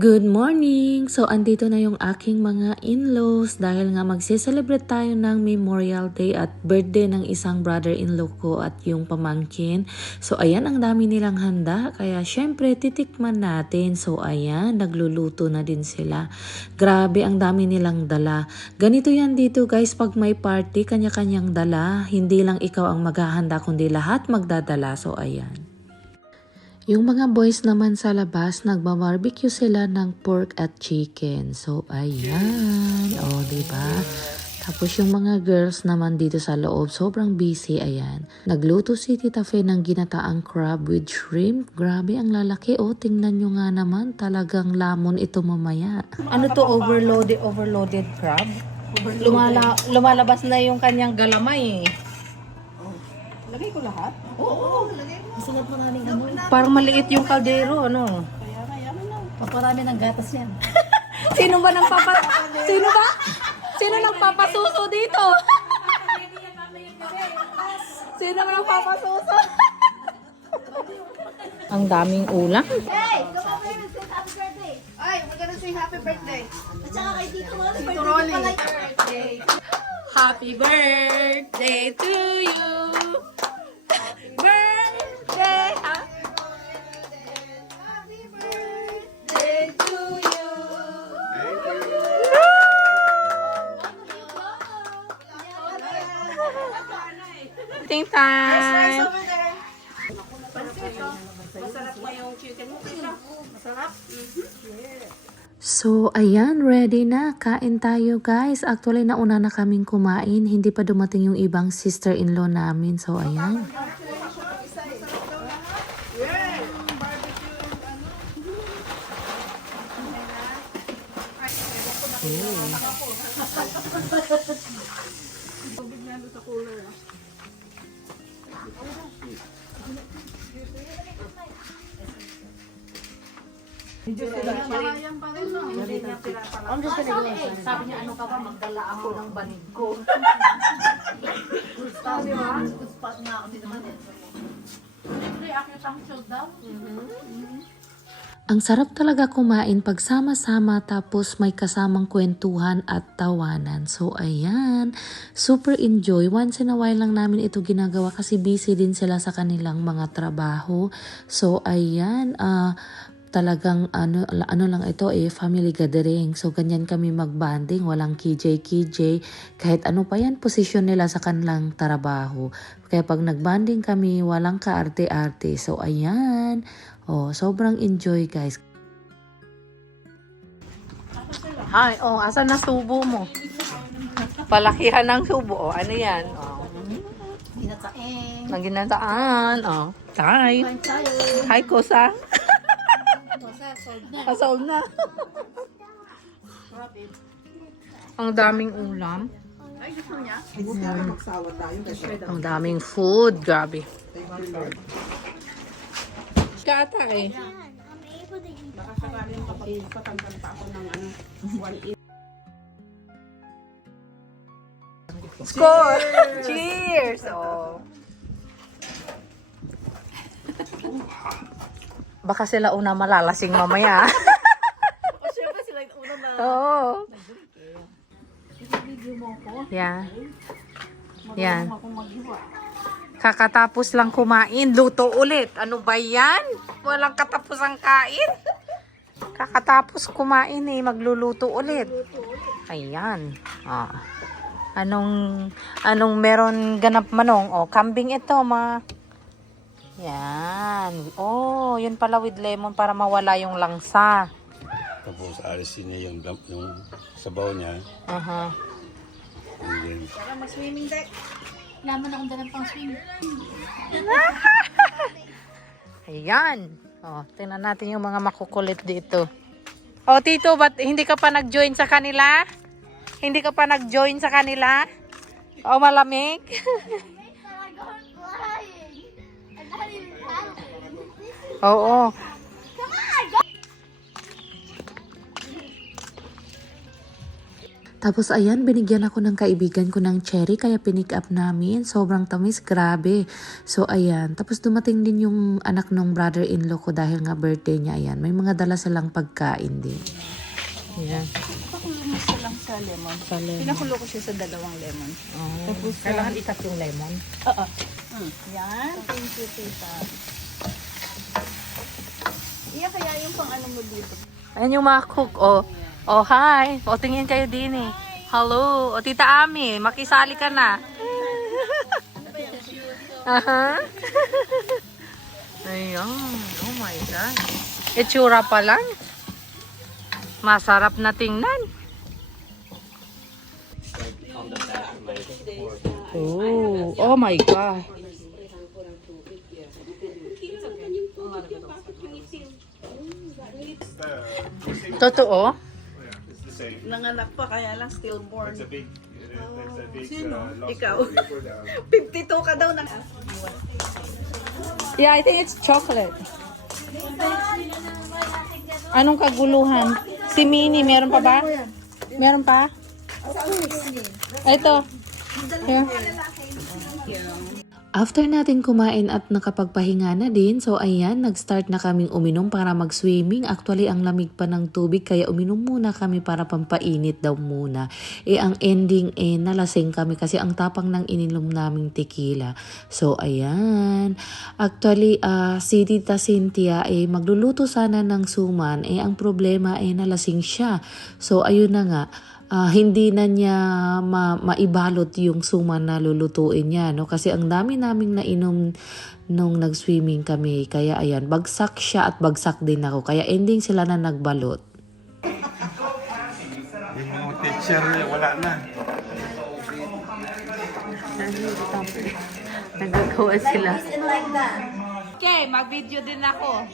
Good morning! So, andito na yung aking mga in-laws dahil nga magse-celebrate tayo ng Memorial Day at birthday ng isang brother-in-law ko at yung pamangkin. So, ayan, ang dami nilang handa. Kaya, syempre, titikman natin. So, ayan, nagluluto na din sila. Grabe, ang dami nilang dala. Ganito yan dito, guys. Pag may party, kanya-kanyang dala. Hindi lang ikaw ang maghahanda, kundi lahat magdadala. So, ayan. Yung mga boys naman sa labas, nagba-barbecue sila ng pork at chicken. So, ayan. O, diba? Tapos yung mga girls naman dito sa loob, sobrang busy, ayan. Nagluto si Tita Fe ng ginataang crab with shrimp. Grabe, ang lalaki. O, tingnan nyo nga naman. Talagang lamon ito mamaya. Ano to, overloaded crab? Lumalabas na yung kanyang galamay eh. Lagay ko lahat? Oo, lagay mo. Sulat mo namin ano. Parang maliit yung kaldero, ano? Kaya nga, yaman lang. Paparami ng gatas yan. Sino ba Sino nagpapasuso dito? Sino ba nagpapasuso? Ang daming ulam. Hey! Come over here and say happy birthday! Ay, we're gonna sing happy birthday. At saka kay Tito Rolly, Tito birthday Rolly. pala. Happy birthday to you. Birthday. Happy birthday to you. Ting time. Over there. Masarap na yung chicken mo. Masarap? So, ayan, ready na. Kain tayo, guys. Actually, nauna na kaming kumain. Hindi pa dumating yung ibang sister-in-law namin. So, ayan. I'm just gonna go. Sabi niya, ano ka ba, magdala ako ng banig ko. Sabi ba? Good spot nga ako din naman eh. Ang sarap talaga kumain pag sama-sama tapos may kasamang kwentuhan at tawanan. So, ayan. Super enjoy. Once in a while lang namin ito ginagawa kasi busy din sila sa kanilang mga trabaho. So, ayan. Talagang ano lang ito family gathering. So, ganyan kami magbanding. Walang KJ. Kahit ano pa yan, posisyon nila sa kanilang trabaho. Kaya pag nagbanding kami, walang kaarte-arte. So, ayan. Oh, sobrang enjoy, guys. Ay, asan na subo mo? Palakihan ng subo. Ano yan? Ginataeng. Nang ginataan. Hi. Kain tayo. Hi, Kosa. Masa, sold na. Pasolve na. Ang daming ulam. Ay, gusto niya? Ang daming food. Grabe. Kata eh. Baka sakaling kapag patanggal pa ako ng 1-8. Score! Cheers! Baka sila una malalasing mamaya. Siyempre sila yung una na. Oo. Video mo ko. Yan. Yan. Ako maghiwa. Kakatapos lang kumain, luto ulit. Ano ba yan? Walang katapusang kain. Kakatapos kumain magluluto ulit. Ayan. Anong meron ganap manong? Kambing ito, Yan. Yun pala with lemon para mawala yung langsa. Tapos alisin niya yung sabaw niya. And then, Para mag-swimming deck. Laman akong dalang pang swing. Ayan. Tingnan natin yung mga makukulit dito. Tito, ba't hindi ka pa nag-join sa kanila? Hindi ka pa nag-join sa kanila? Malamig? Oo. Tapos ayan, binigyan ako ng kaibigan ko ng cherry kaya pinick up namin. Sobrang tamis, grabe. So ayan, tapos dumating din yung anak ng brother-in-law ko dahil nga birthday niya. Ayan, may mga dala silang pagkain din. Ayan. Pakulo mo siya lang sa lemon. Pinakulo ko siya sa 2 lemon. Tapos, kailangan ikat yung lemon. Oo. Yan. Thank you, tita. Iya kaya yung pang ano mo dito. Ayan yung mga cook, oh. Oh, hi. O, tingin kayo din eh. Hello. O, Tita Ami, makisali ka na. Aha. Ayan. Oh my God. Itsura pa lang. Masarap na tingnan. Oh my God. Totoo? Nanganak pa kaya lang stillborn. It's a big loss Ikaw? for the 52 ka daw na. Yeah, I think it's chocolate. Anong kaguluhan? Si Minnie, meron pa ba? Meron pa? Ito. Here. After natin kumain at nakapagpahinga na din, so ayan, nag-start na kaming uminom para mag-swimming. Actually, ang lamig pa ng tubig, kaya uminom muna kami para pampainit daw muna. Ang ending, nalasing kami kasi ang tapang ng ininom naming tequila. So, ayan. Actually, si Tita Cynthia, magluluto sana ng suman. Ang problema, nalasing siya. So, ayun na nga. Hindi na niya maibalot yung suman na lulutuin niya, no? Kasi ang dami naming nainom nung nag-swimming kami. Kaya ayan, bagsak siya at bagsak din ako. Kaya ending sila na nagbalot. yung mga teacher, wala na. Nagagawa sila. Okay, mag-video din ako.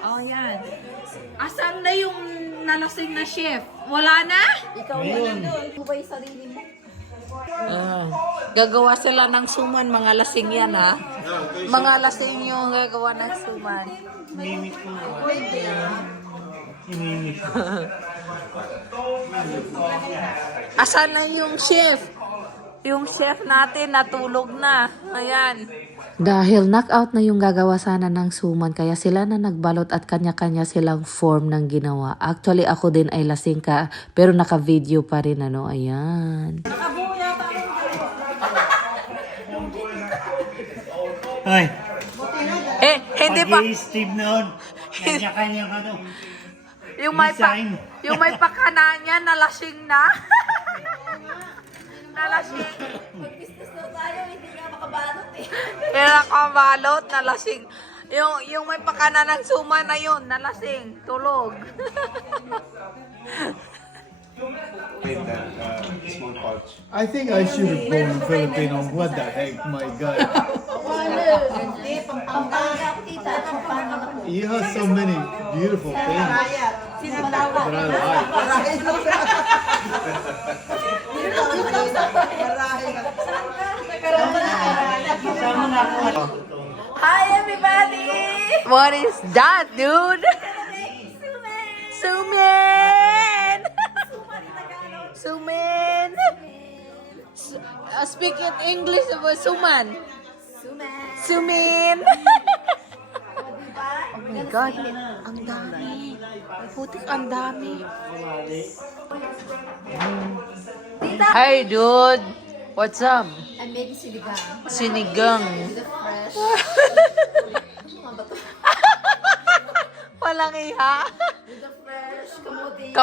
Oh, yan. Asan na yung nalasing na chef? Wala na? Ikaw na doon. Mo ba yung sarili mo? Gagawa sila ng suman, mga lasing yan ha. Mga lasing yung gagawa ng suman. Asan na yung chef? Yung chef natin natulog na. Ayan. Dahil knockout na yung gagawa sana ng suman, kaya sila na nagbalot at kanya-kanya silang form ng ginawa. Actually, ako din ay lasing ka, pero naka-video pa rin, ano, ayan. Ay, Hindi pa. pag-i-Steve noon, kanya-kanya ka no. Yung may pakana niya, nalasing na. Nalasing. Mag-business daw tayo, hindi nga makabalot eh. Yung nakabalot, nalasing. Yung may pakana ng suma na yun, nalasing. Tulog. With the small pouch. I think I should have born Filipino. What the heck, my God. Hindi, pampanga ako tita. Pampanga ako. You have so many beautiful things that I like. Hi everybody! What is that, dude? Sumin! Sumin! Speak it English about Suman. Sumin! Oh my God, ang dami. Putik, ang dami. Hey, dude. What's up? I made sinigang. Sinigang. Fresh. Walang iha. With the fresh kamuti.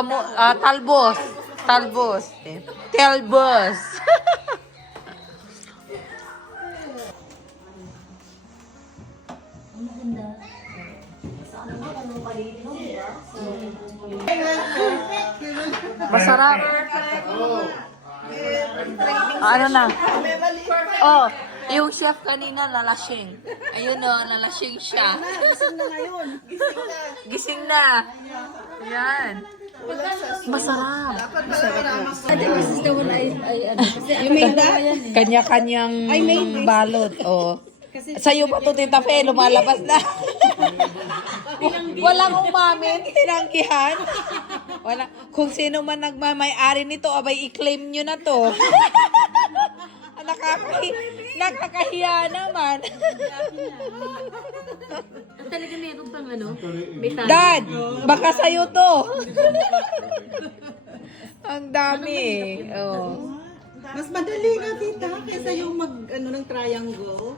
Talbos. Talbos. Talbos. Masarap. Ano na? Oh, yung chef kanina lalasing. Ayun o, lalasing siya. Gising na ngayon. Gising na. Yan. Masarap. You made that? Kanya-kanyang balot. Oh. Sa'yo ba ito, Tita Fe? Lumalabas na. Walang umamin, tinanggihan. Wala. Kung sino man nagmamay-ari nito, abay i-claim nyo na to. Nakakahiya naman. Talaga meron pang ano? May tali. Dad, baka sa'yo to. Ang dami. Oh. Mas madali nga tita kaysa yung mag ano ng triangle.